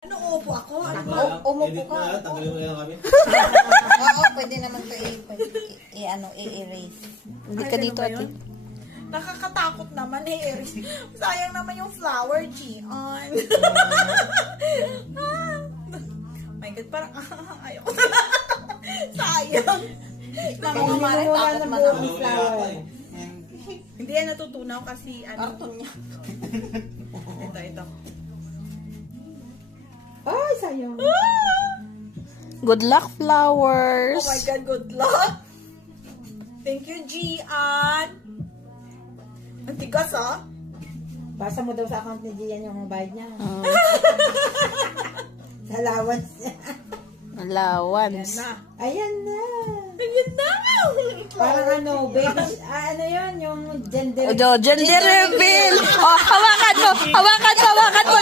Ano, umupo ako? Ano ba? Umupo ka. Tanggalin mo na lang kami. Oo, pwede naman ito i-erase. Hindi Ay, ka ganun dito, ba ate. yun? Nakakatakot naman eh, Eris. Sayang naman yung flower, Gian. My God, parang ayoko na. Sayang. Nangungamari, takot man ang flower. Hindi yan natutunaw kasi ano. Karton niya. Ito. Ay, sayang. Good luck, flowers. Oh my God, good luck. Thank you, Gian. Ang tigas, ah. Basa mo daw sa account ni Gian yung bayad niya. Mm, Sa allowance niya. Yan allowance. na. Ayan na. Yan na. Parang ano, baby, ano yun, yung gender. O, gender reveal. Oh, hawakan mo. Hawakan mo.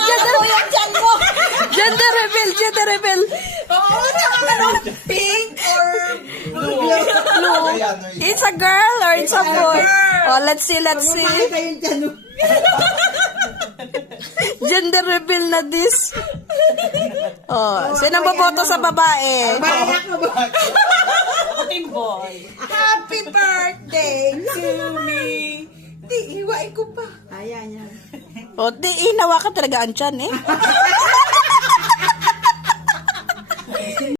Gender reveal. Gender reveal. Oo, naman. Pink or blue. It's a girl or it's a boy? Oh, let's see. Makita yung tiyan mo. Gender reveal na this. Oh, sino boboto sa babae? Barak mo ba? Happy birthday to me. Di, iwain ko pa. Ayan yan. O, di, inawa ka talaga ang tiyan eh.